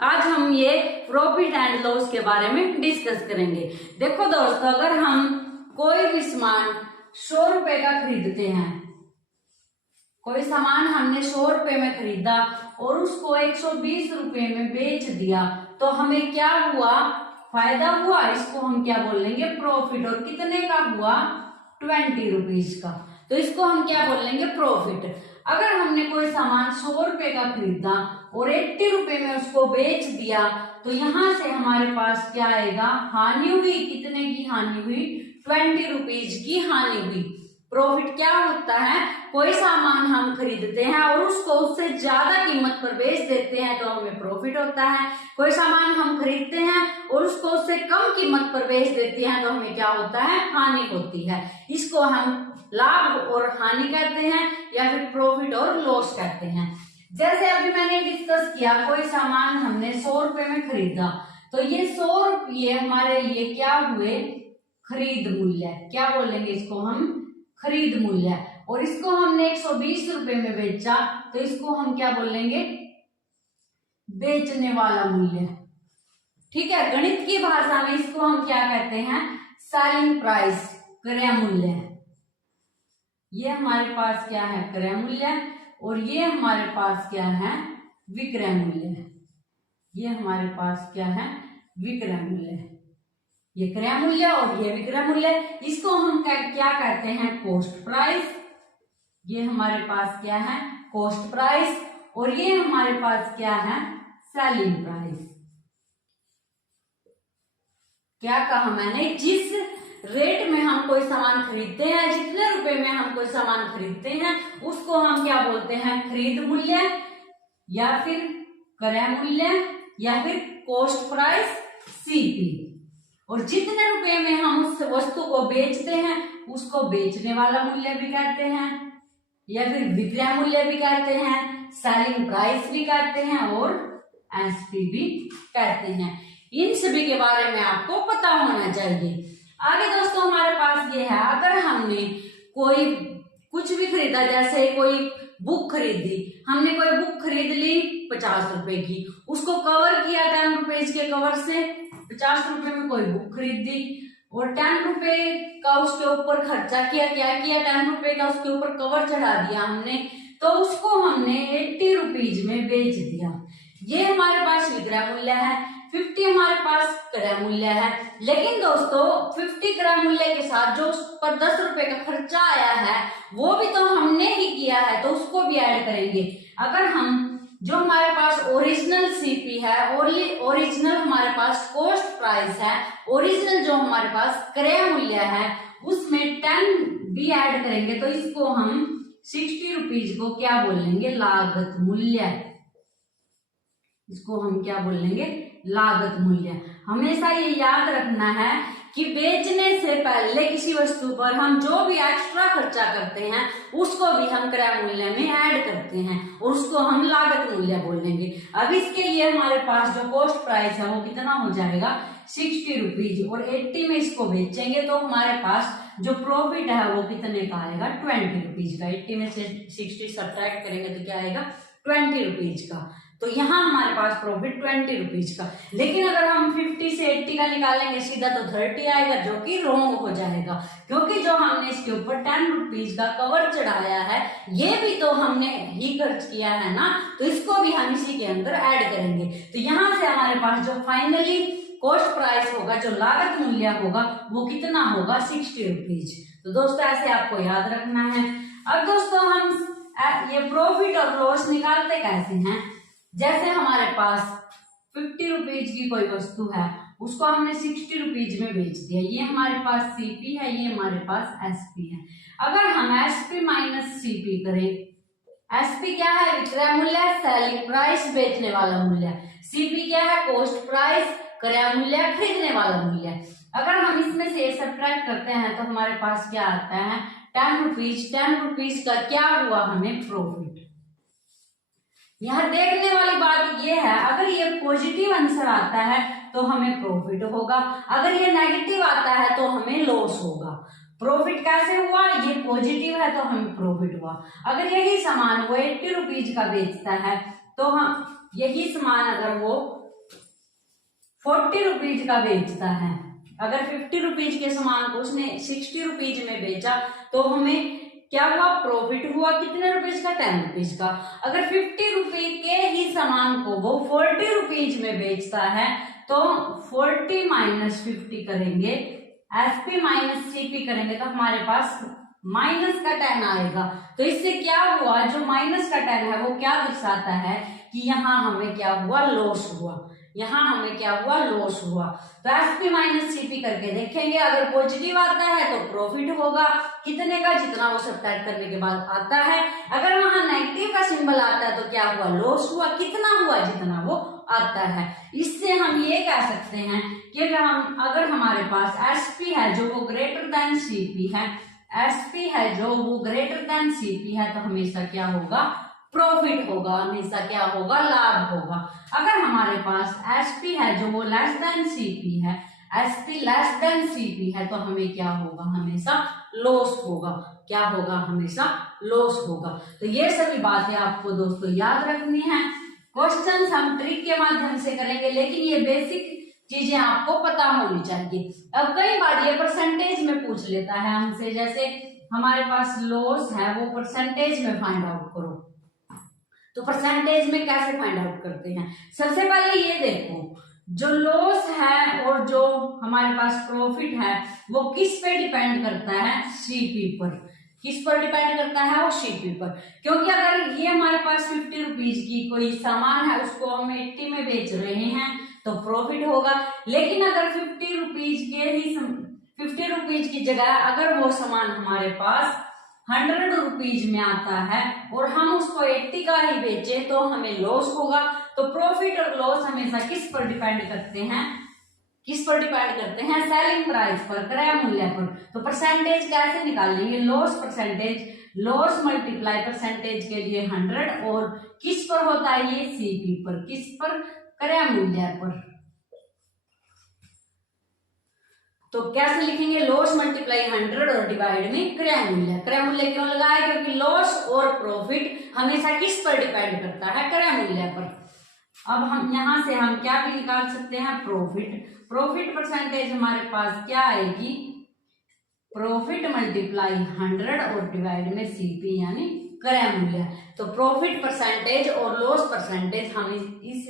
आज हम ये प्रॉफिट एंड लॉस के बारे में डिस्कस करेंगे। देखो दोस्तों, अगर हम कोई भी सामान 100 रुपए का खरीदते हैं, कोई सामान हमने 100 रुपए में खरीदा और उसको 120 रुपए में बेच दिया, तो हमें क्या हुआ? फायदा हुआ। इसको हम क्या बोलेंगे? प्रॉफिट। और कितने का हुआ? 20 रुपीज का। तो इसको हम क्या बोलेंगे? प्रॉफिट। अगर हमने कोई सामान 100 रुपए का खरीदा और 80 रुपए में उसको बेच दिया, तो यहां से हमारे पास क्या आएगा? हानि हुई। कितने की हानि हुई? 20 रुपीज की हानि हुई। प्रॉफिट क्या होता है? कोई सामान हम खरीदते हैं और उसको उससे ज्यादा कीमत पर बेच देते हैं तो हमें प्रॉफिट होता है। कोई सामान हम खरीदते हैं और उसको उससे कम कीमत पर बेच देते हैं तो हमें क्या होता है? हानि होती है। इसको हम लाभ और हानि कहते हैं या फिर प्रॉफिट और लॉस कहते हैं। जैसे अभी मैंने डिस्कस किया, कोई सामान हमने 100 रुपए में खरीदा, तो ये 100 रुपये हमारे लिए क्या हुए? खरीद मूल्य। क्या बोलेंगे इसको हम? खरीद मूल्य। और इसको हमने 120 रुपए में बेचा, तो इसको हम क्या बोलेंगे? बेचने वाला मूल्य। ठीक है, गणित की भाषा में इसको हम क्या कहते हैं? सेलिंग प्राइस, क्रय मूल्य। ये हमारे पास क्या है? क्रय मूल्य। और ये हमारे पास क्या है? विक्रय मूल्य। ये हमारे पास क्या है? विक्रय मूल्य। ये क्रय मूल्य और ये विक्रय मूल्य। इसको हम क्या कहते हैं? Cost price. ये हमारे पास क्या है? Cost price. और ये हमारे पास क्या है? Selling price. क्या कहा मैंने? जिस रेट में हम कोई सामान खरीदते हैं, जितने रुपए में हम कोई सामान खरीदते हैं, उसको हम क्या बोलते हैं? खरीद मूल्य या फिर क्रय मूल्य या फिर कॉस्ट प्राइस, सीपी। और जितने रुपए में हम उस वस्तु को बेचते हैं उसको बेचने वाला मूल्य भी कहते हैं या फिर विक्रय मूल्य भी कहते हैं, सेलिंग प्राइस भी कहते हैं और एसपी भी कहते हैं। इन सभी के बारे में आपको पता होना चाहिए। आगे दोस्तों हमारे पास ये है, अगर हमने कोई कुछ भी खरीदा, जैसे कोई बुक खरीदी, हमने कोई बुक खरीद ली 50 रुपए की, उसको कवर किया 10 रुपए के कवर से, 50 रुपए में कोई बुक खरीदी और 10 रुपए का उसके ऊपर खर्चा किया। क्या किया? 10 रुपए का उसके ऊपर कवर चढ़ा दिया हमने, तो उसको हमने 80 रुपीज में बेच दिया। ये हमारे पास विक्रय मूल्य है। 50 हमारे पास क्रय मूल्य है। लेकिन दोस्तों 50 क्रय मूल्य के साथ जो उस पर 10 रुपए का खर्चा आया है वो भी तो हमने ही किया है, तो उसको भी ऐड करेंगे। अगर हम जो हमारे पास ओरिजिनल सीपी है, ओरिजिनल हमारे पास कॉस्ट प्राइस है, ओरिजिनल जो हमारे पास क्रय मूल्य है, उसमें 10 भी ऐड करेंगे, तो इसको हम 60 रुपीज को क्या बोलेंगे? लागत मूल्य। इसको हम क्या बोलेंगे? लागत मूल्य। हमेशा ये याद रखना है कि बेचने से पहले किसी वस्तु पर हम जो भी एक्स्ट्रा खर्चा करते हैं उसको भी हम क्रय मूल्य में ऐड करते हैं और उसको हम लागत मूल्य बोलेंगे। अब इसके लिए हमारे पास जो कॉस्ट प्राइस है वो कितना हो जाएगा? 60 रुपीज। और 80 में इसको बेचेंगे तो हमारे पास जो प्रॉफिट है वो कितने का आएगा? 20 रुपीज का। 80 में से 60 सब्ट्रैक्ट करेंगे तो क्या आएगा? 20 रुपीज का। तो यहाँ हमारे पास प्रॉफिट 20 रुपीज का। लेकिन अगर हम 50 से 80 का निकालेंगे सीधा तो 30 आएगा, जो कि रॉन्ग हो जाएगा, क्योंकि जो हमने इसके ऊपर 10 रुपीज का कवर चढ़ाया है ये भी तो हमने ही खर्च किया है ना, तो इसको भी हम इसी के अंदर ऐड करेंगे। तो यहाँ से हमारे पास जो फाइनली कॉस्ट प्राइस होगा, जो लागत मूल्य होगा, वो कितना होगा? 60 रुपीज। तो दोस्तों ऐसे आपको याद रखना है। अब दोस्तों हम ये प्रॉफिट और लॉस निकालते कैसे हैं? जैसे हमारे पास 50 रुपीज की कोई वस्तु है, उसको हमने 60 रुपीज में बेच दिया। ये हमारे पास सीपी है, ये हमारे पास एसपी है। अगर हम एसपी माइनस सीपी करें, एसपी क्या है? विक्रय मूल्य, सेलिंग प्राइस, बेचने वाला मूल्य। सीपी क्या है? कॉस्ट प्राइस, क्रय मूल्य, खरीदने वाला मूल्य। अगर हम इसमें से सब्ट्रैक्ट करते हैं तो हमारे पास क्या आता है? 10 रुपीज। 10 रुपीज का क्या हुआ? हमें प्रॉफिट। यहाँ देखने वाली बात ये है, अगर ये पॉजिटिव आंसर आता है तो हमें प्रॉफिट होगा, अगर ये नेगेटिव आता है तो हमें लॉस होगा। प्रॉफिट कैसे हुआ? ये पॉजिटिव है तो हमें प्रॉफिट हुआ। अगर यही सामान वो 80 रुपीज का बेचता है तो हम यही सामान अगर वो 40 रुपीज का बेचता है, अगर 50 रुपीज के सामान को उसने 60 रुपीज में बेचा तो हमें क्या हुआ, प्रॉफिट हुआ कितने रुपीज का, 10 रुपीज का। अगर 50 रुपए के ही सामान को वो 40 रुपीज में बेचता है तो 40 माइनस 50 करेंगे, एसपी माइनस सीपी करेंगे तो हमारे पास माइनस का 10 आएगा। तो इससे क्या हुआ, जो माइनस का 10 है वो क्या दर्शाता है कि यहाँ हमें क्या हुआ, लॉस हुआ, यहाँ हमें क्या हुआ, लॉस हुआ। तो एसपी माइनस सीपी करके देखेंगे, अगर पॉजिटिव आता है तो प्रॉफिट होगा कितने का, जितना वो सब्ट्रैक्ट करने के बाद आता है। अगर वहां नेगेटिव का सिंबल आता है तो क्या हुआ, लॉस हुआ, कितना हुआ, जितना वो आता है। इससे हम ये कह सकते हैं कि अगर हमारे पास एसपी है जो वो ग्रेटर देन सीपी है, एसपी है जो वो ग्रेटर देन सीपी है, तो हमेशा क्या होगा, प्रॉफिट होगा, हमेशा क्या होगा, लाभ होगा। अगर हमारे पास एसपी है जो वो लेस देन सीपी है, एसपी लेस देन सीपी है, तो हमें क्या होगा, हमेशा लॉस होगा, क्या होगा, हमेशा लॉस होगा। तो ये सभी बातें आपको दोस्तों याद रखनी है। क्वेश्चंस हम ट्रिक के माध्यम से करेंगे, लेकिन ये बेसिक चीजें आपको पता होनी चाहिए। अब कई बार ये परसेंटेज में पूछ लेता है हमसे, जैसे हमारे पास लॉस है वो परसेंटेज में फाइंड आउट करो, तो परसेंटेज में कैसे फाइंड आउट करते हैं। सबसे पहले ये देखो, जो लॉस है और जो हमारे पास प्रॉफिट है वो किस पे डिपेंड करता है, सीपी पर। किस पर डिपेंड करता है, वो सीपी पर। क्योंकि अगर ये हमारे पास 50 रुपीज की कोई सामान है, उसको हम 80 में बेच रहे हैं तो प्रॉफिट होगा। लेकिन अगर 50 रुपीज की जगह अगर वो सामान हमारे पास 100 रुपीज में आता है और हम उसको 80 का ही बेचे तो हमें लॉस होगा। तो प्रॉफिट और लॉस हमेशा किस पर डिपेंड करते हैं, किस पर डिपेंड करते हैं, सेलिंग प्राइस पर, क्रय मूल्य पर। तो परसेंटेज कैसे निकालेंगे, loss percentage, loss multiply percentage के लिए 100 और किस पर होता है ये, सीपी पर, किस पर, क्रय मूल्य पर। तो कैसे लिखेंगे, लॉस मल्टीप्लाई 100 और डिवाइड में क्रय मूल्य। क्रय मूल्य क्यों लगाया, क्योंकि लॉस और प्रॉफिट हमेशा किस पर डिपेंड करता है, क्रय मूल्य पर। अब हम यहां से हम क्या भी निकाल सकते हैं, प्रॉफिट। प्रॉफिट परसेंटेज हमारे पास क्या आएगी, प्रॉफिट मल्टीप्लाई 100 और डिवाइड में सीपी यानी क्रय मूल्य। तो प्रॉफिट परसेंटेज और लॉस परसेंटेज हम इस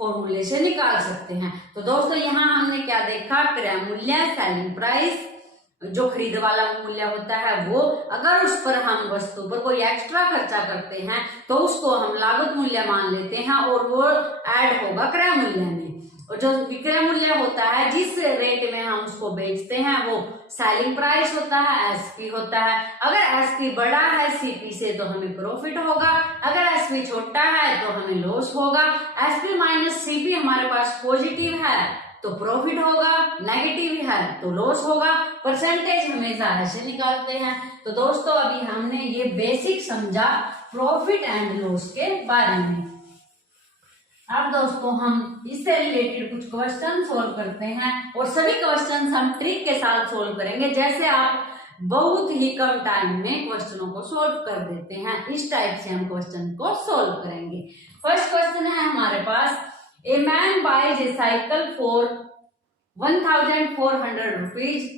फॉर्मूले से निकाल सकते हैं। तो दोस्तों यहाँ हमने क्या देखा, क्रय मूल्य, सेलिंग प्राइस, जो खरीद वाला मूल्य होता है वो, अगर उस पर हम वस्तु पर कोई एक्स्ट्रा खर्चा करते हैं तो उसको हम लागत मूल्य मान लेते हैं और वो ऐड होगा क्रय मूल्य में। और जो विक्रय मूल्य होता है, जिस रेट में हम उसको बेचते हैं, वो सेलिंग प्राइस होता है, एसपी होता है। अगर एसपी बड़ा है सीपी से तो हमें प्रॉफिट होगा, अगर एसपी छोटा है तो हमें लॉस होगा। एसपी माइनस सीपी हमारे पास पॉजिटिव है तो प्रॉफिट होगा, नेगेटिव है तो लॉस होगा। परसेंटेज हमेशा ऐसे निकालते हैं। तो दोस्तों अभी हमने ये बेसिक समझा प्रॉफिट एंड लॉस के बारे में। अब दोस्तों हम इससे रिलेटेड कुछ क्वेश्चन सोल्व करते हैं और सभी क्वेश्चन हम ट्रिक के साथ सोल्व करेंगे, जैसे आप बहुत ही कम टाइम में क्वेश्चनों को सोल्व कर देते हैं, इस टाइप से हम क्वेश्चन को सोल्व करेंगे। फर्स्ट क्वेश्चन है हमारे पास, a man buys a cycle for 1400 rupees.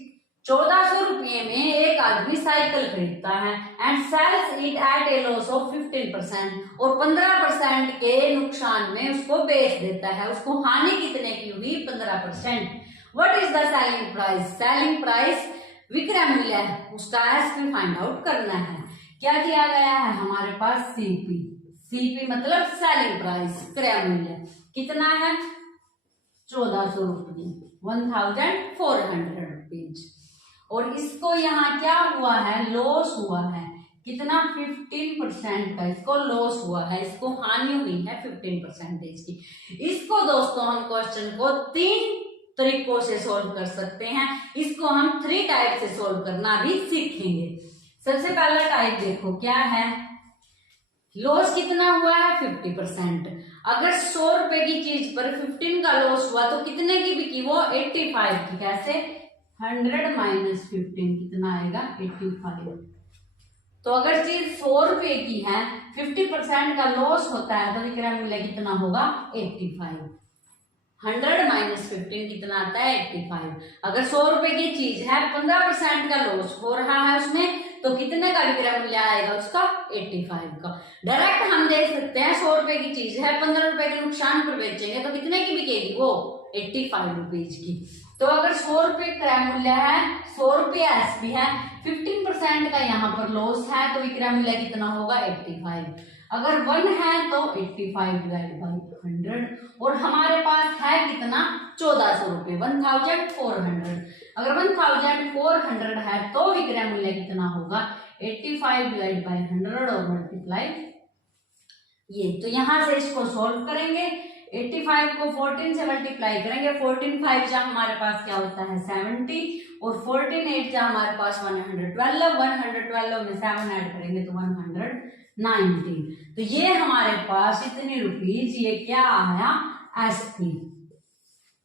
1400 रुपये में एक आदमी साइकिल खरीदता है and sells it at a loss of 15% और 15% के नुकसान में उसको बेच देता है। उसको हानि कितने की हुई, 15%। What is the selling price, selling price विक्रय मूल्य है, उसका एसपी फाइंड आउट करना है। क्या दिया गया है हमारे पास, सीपी। सीपी मतलब सेलिंग प्राइस, क्रय मूल्य कितना है, 1400 रुपये, 1400 रुपीज। और इसको यहाँ क्या हुआ है, लॉस हुआ है, कितना, 15% का इसको लॉस हुआ है, इसको हानि हुई है 15% की। इसको दोस्तों हम क्वेश्चन को 3 तरीकों से सोल्व कर सकते हैं। इसको हम 3 टाइप से सोल्व करना भी सीखेंगे। सबसे पहला टाइप देखो क्या है, लॉस कितना हुआ है, 50%। अगर 100 रुपए की चीज पर 15 का लॉस हुआ तो कितने की बिकी वो, 85 की। कैसे, 100 माइनस 15 कितना आएगा, 85। तो अगर चीज 100 रुपए की है, 50% का लॉस होता है, तो विक्रय मूल्य कितना होगा? 85। 100 माइनस 15 कितना आता है? 85। अगर 100 रुपए की चीज है, 15% का लॉस हो रहा है उसमें, तो कितने का विक्रय मूल्य आएगा उसका? 85 का। डायरेक्ट हम देख सकते हैं 100 रुपए की चीज है, 15 रुपए के नुकसान पर बेचेंगे तो कितने की बिकेगी वो? 85 रुपीज की। तो अगर 100 रुपए क्रय मूल्य है, 100 रुपये एसपी है, 15% का यहाँ पर लॉस है, तो विक्रय मूल्य कितना होगा? 85। अगर 1 है तो 85 डिवाइड बाई 100, और हमारे पास है कितना? 1400 रुपये, 1400। अगर 1400 है तो विक्रय मूल्य कितना होगा? 85 डिवाइड बाई 100 और मल्टीप्लाई ये। तो यहां से इसको सॉल्व करेंगे। 85 को 14 से मल्टीप्लाई करेंगे। 14 5 जा हमारे पास क्या होता है? 70, और 14 8 जा हमारे पास 112। 112 में 7 ऐड करेंगे तो 190। तो ये हमारे पास इतनी रुपीज, ये क्या आया? एसपी।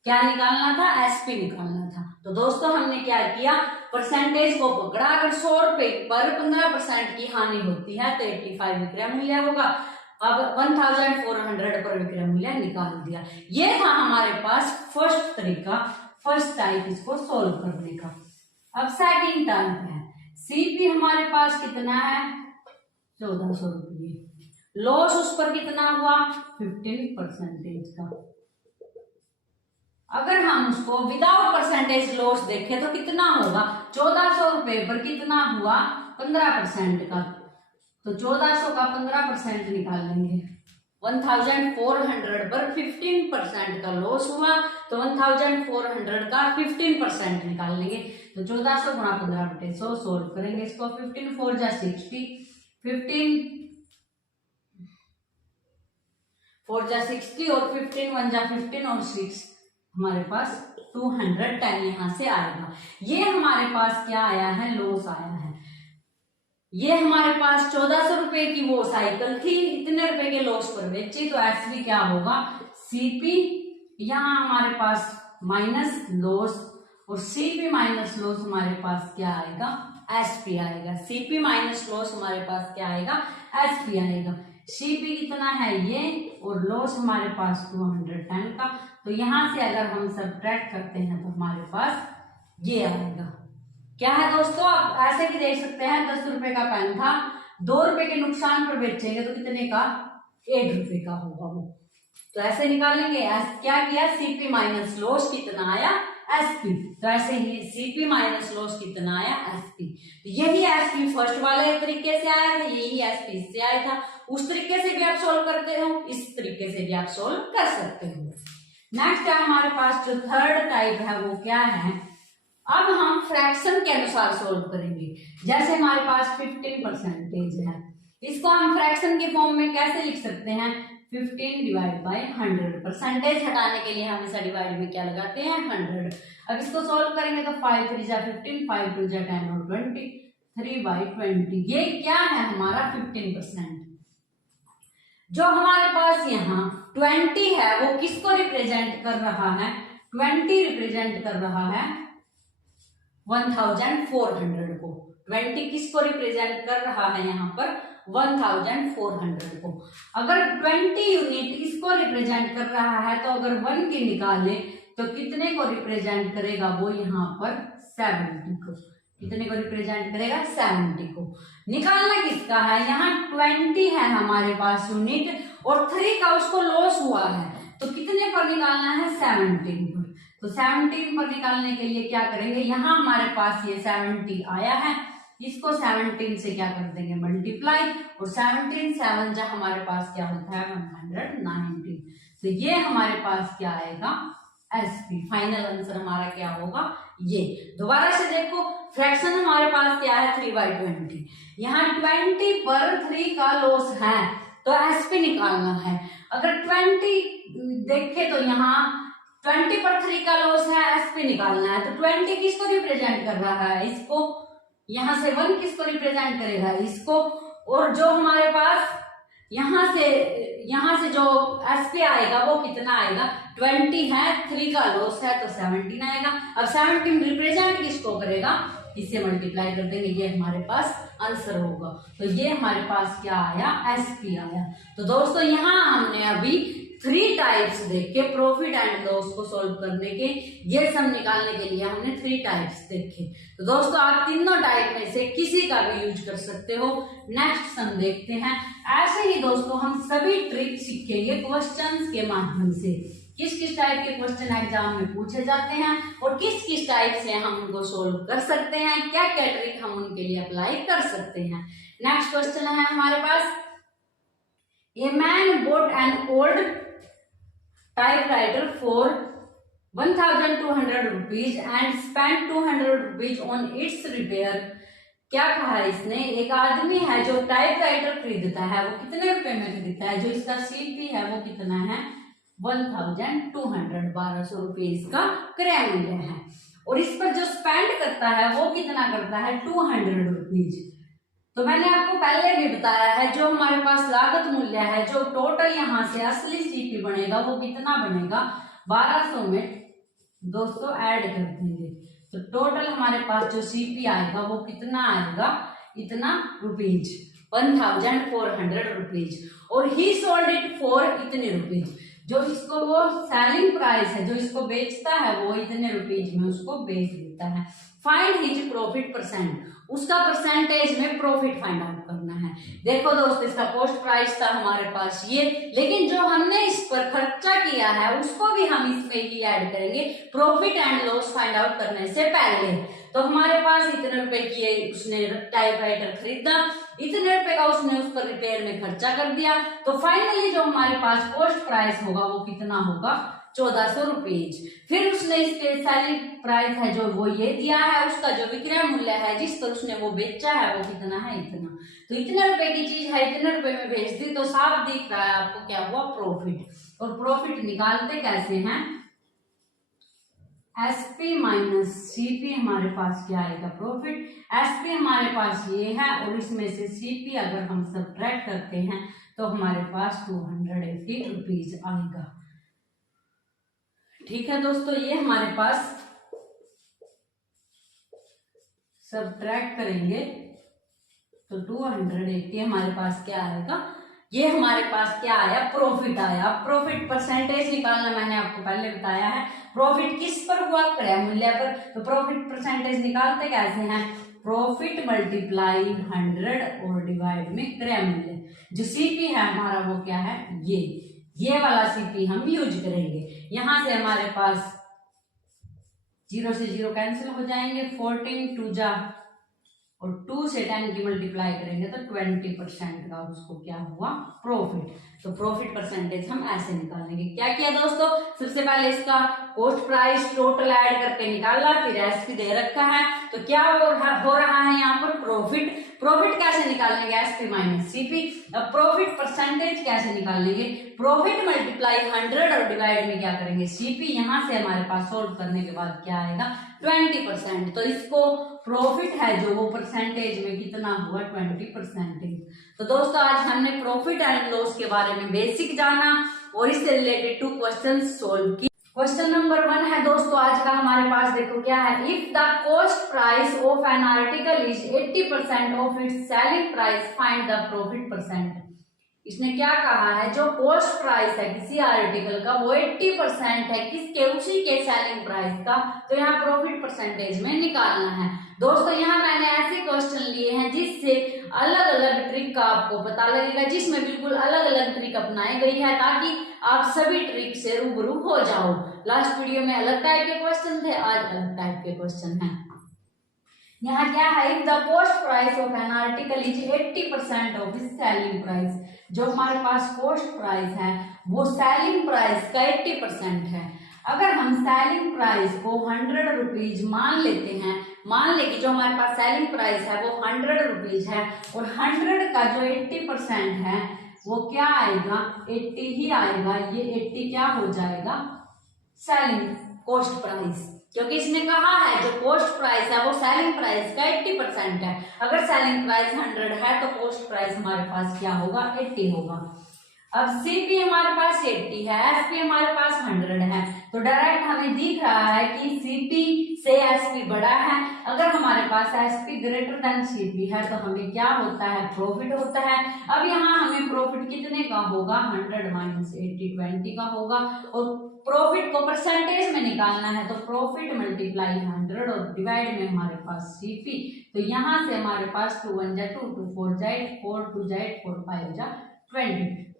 क्या निकालना था? एसपी निकालना था। तो दोस्तों हमने क्या किया? परसेंटेज को पकड़ा। अगर 100 रुपए पर 15% की हानि होती है तो 85 विक्रय मूल्य होगा। अब 1400 पर विक्रय मूल्य निकाल दिया। ये था हमारे पास फर्स्ट तरीका, फर्स्ट टाइप इसको सोल्व करने का। अब सेकंड टाइप है। सीपी हमारे पास कितना है? 1400 रुपये। लॉस उस पर कितना हुआ? 15% का। अगर हम उसको विदाउट परसेंटेज लॉस देखें तो कितना होगा? 1400 रुपये पर कितना हुआ? 15% का। तो 1400 का 15% निकाल लेंगे। 1400 पर 15% का लॉस हुआ, तो 1400 का 15% निकाल लेंगे। तो 1400 गुणा 15/100 सोल्व करेंगे इसको। 15 4 जा 60, 15 4 जा 60 और 15 1 जा 15 और 6 हमारे पास 210 यहां से आएगा। ये हमारे पास क्या आया है? लॉस आया है। ये हमारे पास 1400 रुपए की वो साइकिल थी, इतने रुपए के लॉस पर बेची, तो एसपी क्या होगा? सीपी। यहाँ हमारे पास माइनस लॉस, और सीपी माइनस लॉस हमारे पास क्या आएगा? एसपी आएगा। सीपी माइनस लॉस हमारे पास क्या आएगा? एसपी आएगा। सीपी कितना है? ये, और लॉस हमारे पास 210 का। तो यहां से अगर हम सब्ट्रैक्ट करते हैं तो हमारे पास ये आएगा। क्या है दोस्तों? आप ऐसे भी देख सकते हैं, 10 रुपए का पेन था, 2 रुपए के नुकसान पर बेचेंगे तो कितने का? 8 रुपए का होगा वो। तो ऐसे निकालेंगे। क्या किया? सीपी माइनस लॉस कितना आया? एसपी। तो ऐसे ही सीपी माइनस लॉस कितना आया? एसपी। तो यही एसपी फर्स्ट वाले तरीके से आया था, यही एसपी इससे आया था। उस तरीके से भी आप सोल्व करते हो, इस तरीके से भी आप सोल्व कर सकते हो। नेक्स्ट है हमारे पास जो थर्ड टाइप है वो क्या है? अब हम फ्रैक्शन के अनुसार सोल्व करेंगे। जैसे हमारे पास 15% है, इसको हम फ्रैक्शन के फॉर्म में कैसे लिख सकते हैं? 15 डिवाइड बाई 100। परसेंटेज हटाने के लिए हम इसे डिवाइड में क्या लगाते हैं? 100। अब इसको सोल्व करेंगे तो 5 3 जा 15, 5 2 जा 10 और 20, 3/20। ये क्या है? हमारा 15%। जो हमारे पास यहाँ 20 है वो किसको रिप्रेजेंट कर रहा है? 20 रिप्रेजेंट कर रहा है 1400 को। 20 किसको रिप्रेजेंट कर रहा है यहाँ पर? 1400 को। अगर 20 यूनिट इसको रिप्रेजेंट कर रहा है तो अगर 1 की निकाले तो कितने को रिप्रेजेंट करेगा वो? यहाँ पर 70 को। कितने को रिप्रेजेंट करेगा? 70 को। निकालना किसका है? यहाँ 20 है हमारे पास यूनिट, और 3 का उसको लॉस हुआ है, तो कितने पर निकालना है? 17 पर। तो 17 पर निकालने के लिए क्या करेंगे? यहाँ हमारे पास ये 70 आया है, इसको 17 से क्या कर देंगे? मल्टीप्लाई, और 17 7 जा हमारे पास क्या होता है? 190। तो ये हमारे पास क्या आएगा? एसपी। फाइनल आंसर हमारा क्या होगा? ये। दोबारा से देखो, फ्रैक्शन हमारे पास क्या है? 3/20। यहाँ 20 पर 3 का लॉस है तो एसपी निकालना है। अगर 20 देखे तो यहाँ 20 पर 3 का लॉस है, एसपी निकालना है। तो 20 किसको रिप्रेजेंट कर रहा है? इसको। यहाँ से 1 किसको रिप्रेजेंट करेगा? इसको। और जो हमारे पास यहाँ से जो एसपी आएगा वो कितना आएगा? 20 है, 3 का लॉस है तो 17 आएगा। अब 17 रिप्रेजेंट किसको करेगा? इससे मल्टीप्लाई कर देंगे, ये हमारे पास आंसर होगा। तो ये हमारे पास क्या आया, एसपी आया। तो दोस्तों यहाँ हमने अभी 3 टाइप्स देखे प्रॉफिट एंड लॉस को सॉल्व करने के, ये सम निकालने के लिए हमने 3 टाइप्स देखे। तो दोस्तों आप तीनों टाइप में से किसी का भी यूज कर सकते हो। नेक्स्ट सम देखते हैं। ऐसे ही दोस्तों हम सभी ट्रिक सीखेंगे क्वेश्चंस के माध्यम से, किस किस टाइप के क्वेश्चन एग्जाम में पूछे जाते हैं और किस किस टाइप से हम उनको सोल्व कर सकते हैं, क्या क्या ट्रिक हम उनके लिए अप्लाई कर सकते हैं। नेक्स्ट क्वेश्चन है हमारे पास, a man bought an old typewriter for 1200 rupees and spend 200 rupees on its repair. क्या कहा है इसने, एक आदमी है जो टाइपराइटर खरीदता है, वो कितने रुपए में खरीदता है, जो इसका सीपी है वो कितना है 1200, 1200 रुपये इसका क्रय मूल्य है, और इस पर जो स्पेंड करता है वो कितना करता है 200 रुपीज। तो मैंने आपको पहले भी बताया है, जो हमारे पास लागत मूल्य है, जो टोटल यहाँ से असली सीपी बनेगा वो कितना बनेगा 1200 में 200 ऐड कर देंगे, तो टोटल हमारे पास जो सीपी आएगा वो कितना आएगा, इतना रुपीज 1400 रुपीज, और ही सोल्ड इट फॉर इतने रुपीज। जो इसको वो सेलिंग प्राइस है, जो इसको बेचता है वो इतने रुपीज में उसको बेच देता है। फाइंड हिज प्रॉफिट परसेंट, उसका परसेंटेज में प्रॉफिट फाइंड आउट करना है। देखो दोस्तों इसका कॉस्ट प्राइस था हमारे पास ये, लेकिन जो हमने इस पर खर्चा किया है उसको भी हम इसमें ही ऐड करेंगे profit and loss find out करने से पहले। तो हमारे पास इतने रुपए की उसने टाइपराइटर खरीदा, इतने रुपए का उसने उस पर रिपेयर में खर्चा कर दिया, तो फाइनली जो हमारे पास कॉस्ट प्राइस होगा वो कितना होगा 1400 रुपीज। फिर उसने इसके सेलिंग प्राइस है जो वो ये दिया है, उसका जो विक्रय मूल्य है जिस पर उसने वो बेचा है वो कितना है इतना। तो इतने रुपए की चीज है इतने रुपए में बेच दी, तो साफ दिख रहा है आपको क्या हुआ प्रॉफिट। और प्रॉफिट निकालते कैसे हैं, एसपी माइनस सीपी हमारे पास क्या आएगा प्रॉफिट। एसपी हमारे पास ये है और इसमें से सीपी अगर हम सब्ट्रैक्ट करते हैं तो हमारे पास 280 रुपीज आएगा। ठीक है दोस्तों, ये हमारे पास सब्ट्रैक्ट करेंगे तो 280 हमारे पास क्या आएगा, ये हमारे पास क्या आया प्रॉफिट आया। प्रॉफिट परसेंटेज निकालना मैंने आपको पहले बताया है, प्रॉफिट किस पर हुआ क्रय मूल्य पर। तो प्रॉफिट परसेंटेज निकालते कैसे हैं, प्रॉफिट मल्टीप्लाई 100 और डिवाइड में क्रय मूल्य। जो सीपी है हमारा वो क्या है, ये वाला सीपी हम यूज करेंगे। यहां से हमारे पास 0 से 0 कैंसिल हो जाएंगे, 14 2 जा और 2 से 10 की मल्टीप्लाई करेंगे तो 20% का उसको क्या हुआ प्रॉफिट। तो प्रॉफिट परसेंटेज हम ऐसे निकालेंगे। क्या किया दोस्तों, सबसे पहले इसका कॉस्ट प्राइस टोटल ऐड करके निकाला, फिर एसपी दे रखा है तो क्या हो रहा है यहाँ पर प्रॉफिट। प्रॉफिट कैसे निकालेंगे, एसपी माइनस सीपी। अब प्रॉफिट परसेंटेज कैसे निकालेंगे, प्रॉफिट मल्टीप्लाई 100 और डिवाइड में क्या करेंगे सीपी। यहाँ से हमारे पास सोल्व करने के बाद क्या आएगा 20%। तो इसको प्रॉफिट है जो वो परसेंटेज में कितना हुआ 20%। तो दोस्तों आज हमने प्रॉफिट एंड लॉस के बारे में बेसिक जाना और इससे रिलेटेड 2 क्वेश्चन सोल्व की। क्वेश्चन नंबर 1 है दोस्तों आज का हमारे पास, देखो क्या है, if the cost price of an article is 80% of its selling price find the profit percent. इसने क्या कहा है, जो कॉस्ट प्राइस है किसी आर्टिकल का वो 80% है किसके, उसी के सेलिंग प्राइस का। तो यहाँ प्रॉफिट परसेंटेज में निकालना है। दोस्तों यहाँ मैंने ऐसे क्वेश्चन लिए हैं जिससे अलग अलग ट्रिक का आपको पता लगेगा, जिसमें बिल्कुल अलग अलग ट्रिक अपनाई गई है ताकि आप सभी ट्रिक से रूबरू हो जाओ। लास्ट वीडियो में अलग टाइप के क्वेश्चन थे, आज अलग टाइप के क्वेश्चन हैं। यहाँ क्या है, if the cost price of an article is 80% of its selling price. जो हमारे पास कॉस्ट प्राइस है वो सेलिंग प्राइस का 80% है। अगर हम सेलिंग प्राइस को 100 रुपीज मान लेते हैं, मान ले कि जो हमारे पास सेलिंग प्राइस है वो 100 रुपीज है और 100 का जो 80% है वो क्या आएगा 80 ही आएगा। ये 80 क्या हो जाएगा सेलिंग कॉस्ट प्राइस, क्योंकि इसने कहा है जो कॉस्ट प्राइस है वो सेलिंग प्राइस का 80% है। अगर सेलिंग प्राइस 100 है तो कॉस्ट प्राइस हमारे पास क्या होगा 80 होगा। अब सीपी हमारे पास 80 है, एसपी हमारे पास 100 है, तो डायरेक्ट हम हमें दिख रहा है कि सीपी से एसपी बड़ा है। अगर हमारे पास एसपी ग्रेटर देन सीपी है तो हमें क्या होता है, प्रॉफिट होता है। अब यहाँ हमें प्रॉफिट कितने का होगा, 100 माइनस 80 20 का होगा। और प्रॉफिट को परसेंटेज में निकालना है तो प्रॉफिट मल्टीप्लाई 100 और डिवाइड में हमारे पास सीपी। तो यहाँ से हमारे पास 2 1 जा 2 2 4 जा 4 2 जा 4 5 जा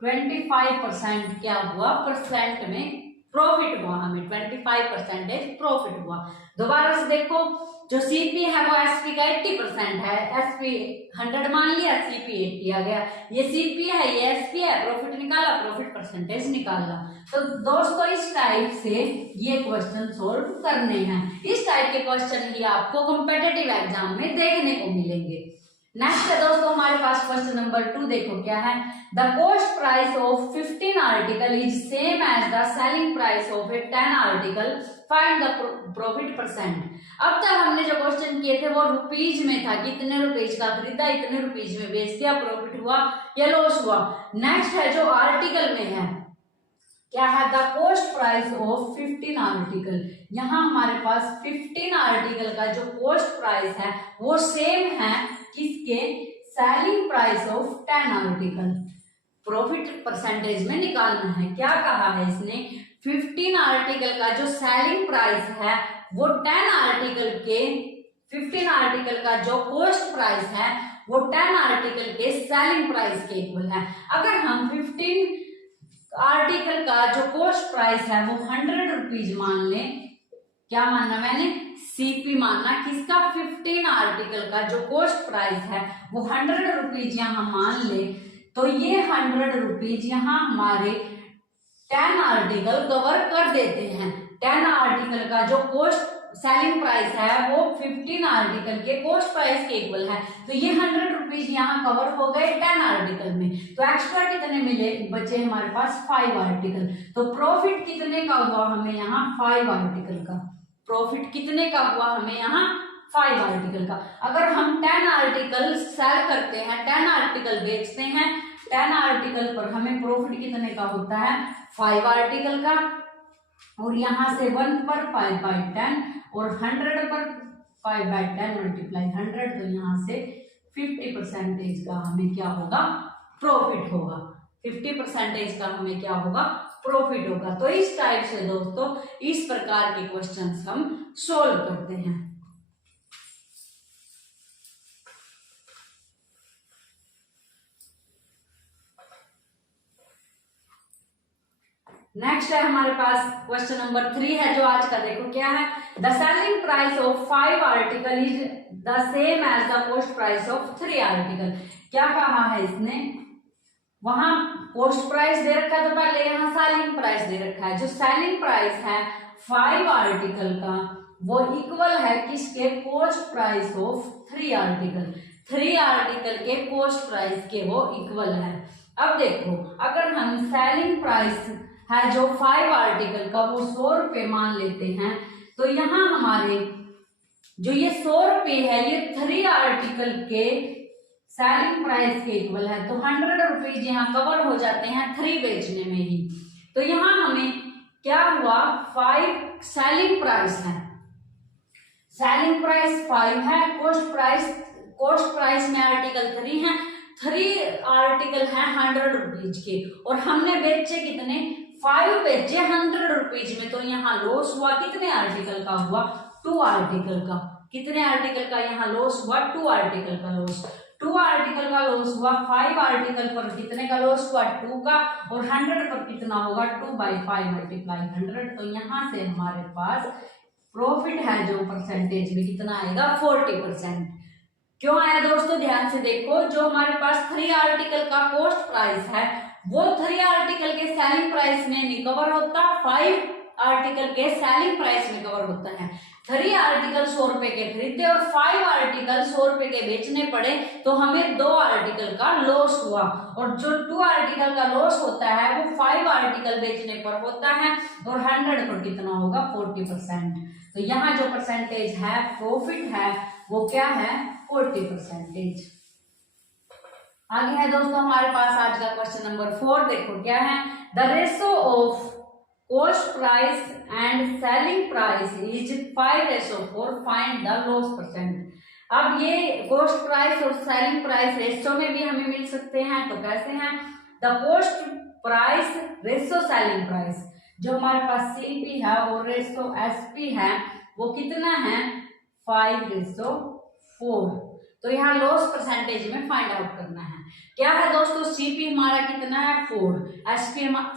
25% क्या हुआ, परसेंट में प्रॉफिट हुआ, हमें 25% प्रॉफिट हुआ। दोबारा से देखो, जो सीपी है वो एसपी का 80% है, एसपी 100 मान लिया, सीपी 80 आ गया। ये सीपी है, ये एसपी है, प्रॉफिट निकाला, प्रॉफिट परसेंटेज निकाला। तो दोस्तों इस टाइप से ये क्वेश्चन सोल्व करने हैं। इस टाइप के क्वेश्चन ही आपको कॉम्पिटिटिव एग्जाम में देखने को मिलेंगे। नेक्स्ट है दोस्तों हमारे पास क्वेश्चन नंबर 2, देखो क्या है। The cost price of 15 article is same as the selling price of a 10 article, find the profit percent. अब तक हमने जो क्वेश्चन किए थे वो रुपीज में था, कितने रुपीज का खरीदा, इतने रुपीज में बेच दिया, प्रॉफिट हुआ या लॉस हुआ। नेक्स्ट है जो आर्टिकल में है, क्या है, the cost price of 15 article. यहाँ हमारे पास 15 आर्टिकल का जो कॉस्ट प्राइस है वो सेम है किसके, selling price of 10 article. Profit percentage में निकालना है। क्या कहा है इसने, 15 आर्टिकल का जो सेलिंग प्राइस है वो 10 आर्टिकल के, 15 आर्टिकल का जो कॉस्ट प्राइस है वो 10 आर्टिकल के सेलिंग प्राइस के इक्वल है। अगर हम 15 आर्टिकल का जो कॉस्ट प्राइस है वो 100 रुपीज मान लें, क्या मानना मैंने, सीपी मानना, किसका, 15 आर्टिकल का जो कॉस्ट प्राइस है वो 100 रुपीज यहाँ मान ले, तो ये 100 रुपीज यहाँ हमारे 10 आर्टिकल कवर कर देते हैं। 10 आर्टिकल का जो कॉस्ट सेलिंग प्राइस है वो 15 आर्टिकल के कॉस्ट प्राइस के इक्वल है, तो ये 100 रुपीज यहाँ कवर हो गए 10 आर्टिकल में। तो एक्स्ट्रा कितने मिले, बचे हमारे पास 5 आर्टिकल। तो प्रॉफिट कितने का हुआ हमें यहाँ, 5 आर्टिकल का। प्रॉफिट कितने का हुआ हमें यहाँ, 5 आर्टिकल का। अगर हम 10 आर्टिकल सेल करते हैं, 10 आर्टिकल बेचते हैं, 10 आर्टिकल पर हमें प्रॉफिट कितने का होता है, 5 आर्टिकल का। और यहाँ से 1 पर 5/10 और 100 पर 5/10 मल्टीप्लाई 100, तो यहाँ से 50% का हमें क्या होगा, प्रॉफिट होगा। 50% का हमें क्या होगा, प्रॉफिट होगा। तो इस टाइप से दोस्तों इस प्रकार के क्वेश्चंस हम सोल्व करते हैं। नेक्स्ट है हमारे पास क्वेश्चन नंबर 3 है जो आज का, देखो क्या है। The selling price of 5 article is the same as the cost price of 3 article. क्या कहा है इसने, वहां कॉस्ट प्राइस दे रखा है तो पहले यहाँ सेलिंग प्राइस दे रखा है। जो सेलिंग प्राइस है 5 आर्टिकल का वो इक्वल है किसके, cost price of 3 article. 3 article के कॉस्ट प्राइस के वो इक्वल है। अब देखो, अगर हम सेलिंग प्राइस है जो 5 आर्टिकल का वो 100 रुपये मान लेते हैं, तो यहाँ हमारे जो ये 100 रुपये है ये 3 आर्टिकल के सेलिंग प्राइस के इक्वल है। तो 100 रुपीज यहाँ कवर हो जाते हैं 3 बेचने में ही। तो यहाँ हमें क्या हुआ, 5 सेलिंग प्राइस है, सेलिंग प्राइस 5 है, कॉस्ट प्राइस में आर्टिकल 3 है, 3 आर्टिकल हैं 100 रुपीज के, और हमने बेचे कितने, 5 बेचे 100 रुपीज में। तो यहाँ लॉस हुआ कितने आर्टिकल का हुआ, 2 आर्टिकल का। कितने आर्टिकल का यहाँ लॉस हुआ, 2 आर्टिकल का लॉस। 2 आर्टिकल का लॉस हुआ, 5 आर्टिकल पर कितने का लॉस हुआ, 2 का, और 100 पर कितना होगा, 2/5 मल्टीप्लाई 100। तो यहाँ से हमारे पास प्रॉफिट है जो परसेंटेज में कितना आएगा, 40%। क्यों आया दोस्तों, ध्यान से देखो, जो हमारे पास 3 आर्टिकल का कॉस्ट प्राइस है वो 3 आर्टिकल के सेलिंग प्राइस में नहीं कवर होता, 5 आर्टिकल के सेलिंग प्राइस में कवर होता है। 3 आर्टिकल 100 रुपए के खरीदे और 5 आर्टिकल 100 रुपए के बेचने पड़े, तो हमें 2 आर्टिकल का लॉस हुआ। और जो 2 आर्टिकल का लॉस होता है वो 5 आर्टिकल बेचने पर होता है, और 100 पर कितना होगा, 40%। तो यहाँ जो परसेंटेज है प्रॉफिट है वो क्या है, 40%। आगे है दोस्तों हमारे पास आज का क्वेश्चन नंबर 4, देखो क्या है। The ratio of cost price and selling price is 5:4, find the loss percent। अब ये कॉस्ट प्राइस और सेलिंग प्राइस रेशो में भी हमें मिल सकते हैं, तो कैसे हैं? The cost price ratio selling price, जो हमारे पास सीपी है और रेशो एसपी है वो कितना है? 5:4। तो यहाँ लॉस परसेंटेज में फाइंड आउट करना है। क्या है दोस्तों? सीपी हमारा कितना है? 4।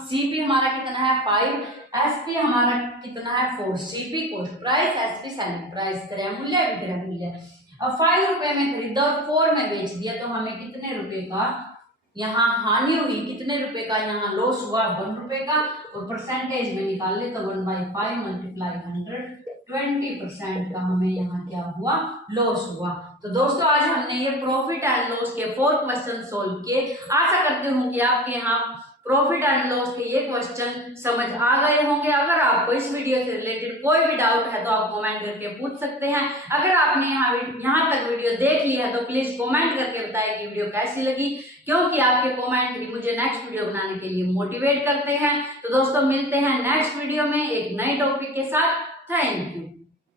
सीपी हमारा कितना है? 5। एसपी हमारा कितना है? 4। CP cost price, SP selling price, क्रय मूल्य, विक्रय मूल्य। अब 5 रुपए में खरीदा और 4 में बेच दिया, तो हमें कितने रुपए का यहाँ हानि हुई? कितने रुपए का यहाँ लॉस हुआ? 1 रुपए का। और परसेंटेज में निकाल ले तो 1/5 मल्टीप्लाई 100, 20% का हमें यहाँ क्या हुआ? लॉस हुआ। तो दोस्तों आज हमने ये प्रॉफिट एंड लॉस के 4 क्वेश्चन सोल्व किए। आशा करती हूँ कि आपके यहाँ प्रॉफिट एंड लॉस के ये क्वेश्चन समझ आ गए होंगे। अगर आपको इस वीडियो से रिलेटेड कोई भी डाउट है तो आप कमेंट करके पूछ सकते हैं। अगर आपने यहाँ तक वीडियो देख लिया है तो प्लीज कमेंट करके बताएं कि वीडियो कैसी लगी, क्योंकि आपके कमेंट ही मुझे नेक्स्ट वीडियो बनाने के लिए मोटिवेट करते हैं। तो दोस्तों मिलते हैं नेक्स्ट वीडियो में एक नए टॉपिक के साथ। Thank you.